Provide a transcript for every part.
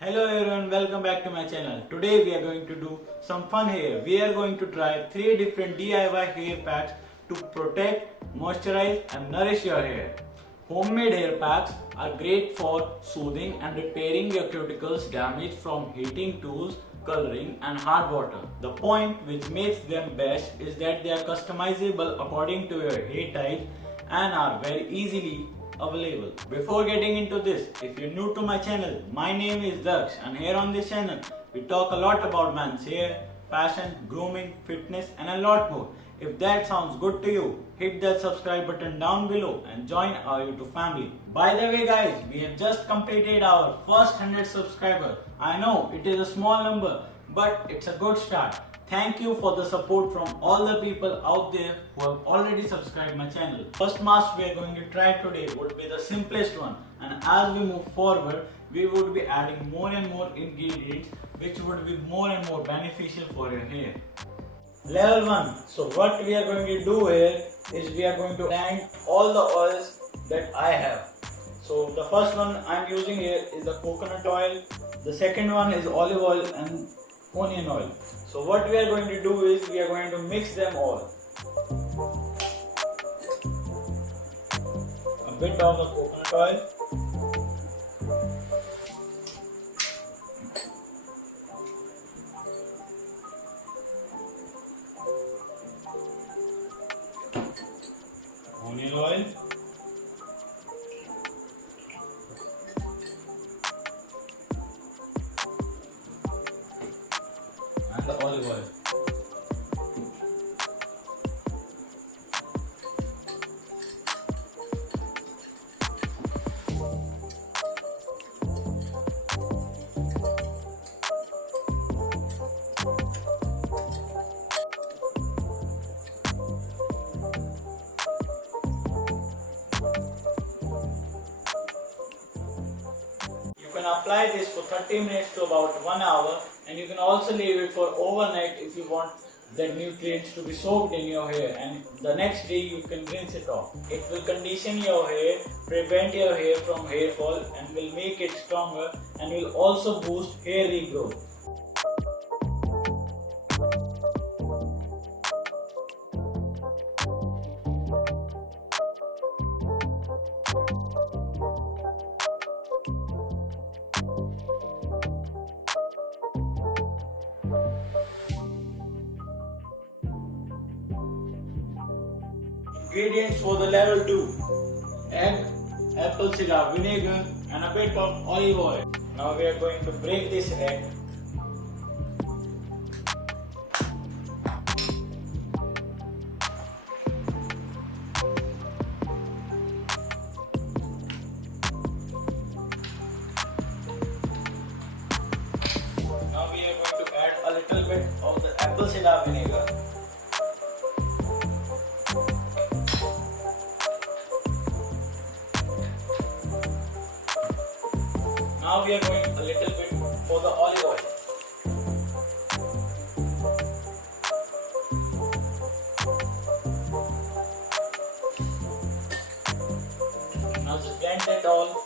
Hello everyone, welcome back to my channel. Today we are going to do some fun hair. We are going to try 3 different DIY hair packs to protect, moisturize and nourish your hair. Homemade hair packs are great for soothing and repairing your cuticles damaged from heating tools, coloring and hard water. The point which makes them best is that they are customizable according to your hair type and are very easily available. Before getting into this, if you're new to my channel, my name is Daksh and here on this channel we talk a lot about men's hair, fashion, grooming, fitness and a lot more. If that sounds good to you, hit that subscribe button down below and join our YouTube family. By the way guys, we have just completed our first 100 subscribers. I know it is a small number, but it's a good start. Thank you for the support from all the people out there who have already subscribed my channel. First mask we are going to try today would be the simplest one, and as we move forward we would be adding more and more ingredients which would be more and more beneficial for your hair. Level 1. So what we are going to do here is we are going to add all the oils that I have. So the first one I am using here is the coconut oil, the second one is olive oil and onion oil. So what we are going to do is we are going to mix them all. A bit of the coconut oil, onion oil, and the olive oil. You can apply this for 30 minutes to about 1 hour, and you can also leave it for overnight if you want the nutrients to be soaked in your hair, and the next day you can rinse it off. It will condition your hair, prevent your hair from hair fall and will make it stronger, and will also boost hair regrowth. Ingredients for the level 2: egg, apple cider vinegar and a bit of olive oil. Now we are going to break this egg. Now we are going to add a little bit of the apple cider vinegar. Now we are going a little bit for the olive oil. Now just blend it all.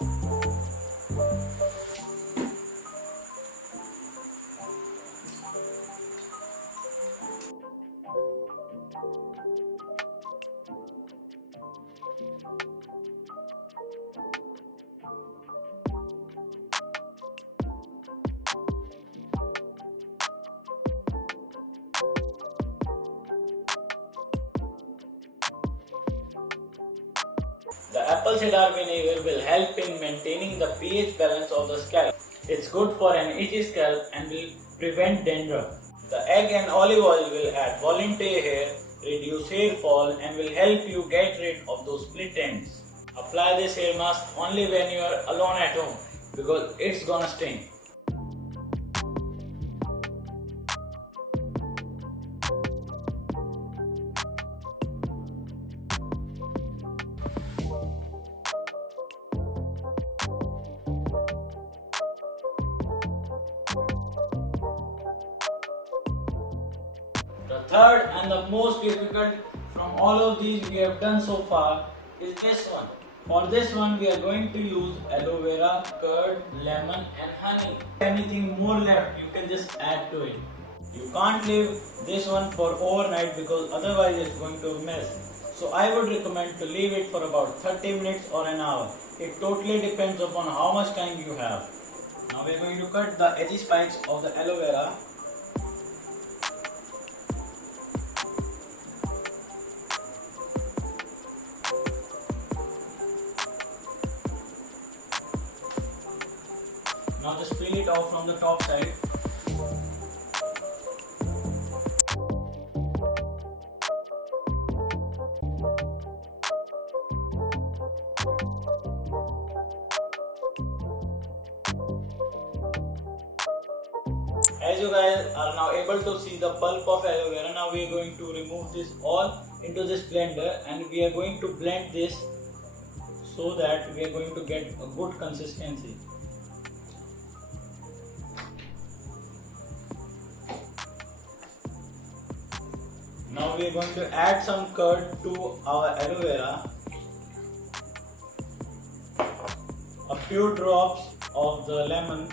The apple cider vinegar will help in maintaining the pH balance of the scalp. It's good for an itchy scalp and will prevent dandruff. The egg and olive oil will add volume to your hair, reduce hair fall and will help you get rid of those split ends. Apply this hair mask only when you are alone at home because it's gonna sting. The third and the most difficult from all of these we have done so far is this one. For this one we are going to use aloe vera, curd, lemon and honey. Anything more left you can just add to it. You can't leave this one for overnight because otherwise it's going to mess. So I would recommend to leave it for about 30 minutes or an hour. It totally depends upon how much time you have. Now we are going to cut the edgy spikes of the aloe vera. Now just peel it off from the top side. As you guys are now able to see the pulp of aloe vera, now we are going to remove this all into this blender and we are going to blend this so that we are going to get a good consistency. Now we are going to add some curd to our aloe vera, a few drops of the lemon,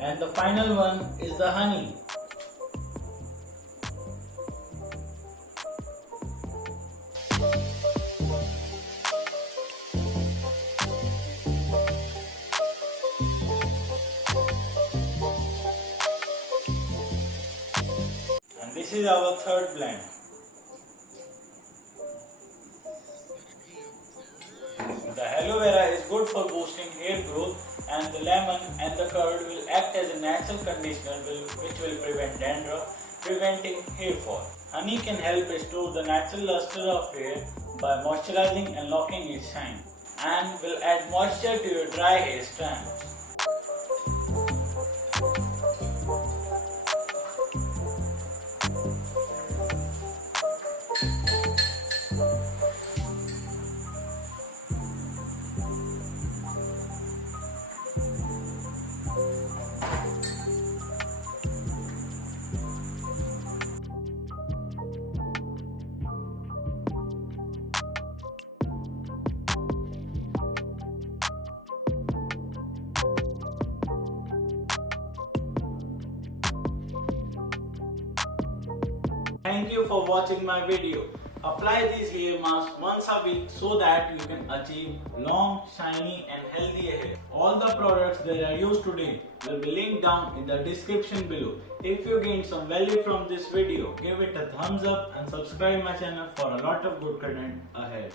and the final one is the honey. And this is our third blend. The aloe vera is good for boosting hair growth, and the lemon and the curd will act as a natural conditioner which will prevent dandruff, preventing hair fall. Honey can help restore the natural luster of hair by moisturizing and locking its shine, and will add moisture to your dry hair strands. Thank you for watching my video. Apply these hair masks once a week so that you can achieve long, shiny and healthy hair. All the products that I used today will be linked down in the description below. If you gained some value from this video, give it a thumbs up and subscribe my channel for a lot of good content ahead.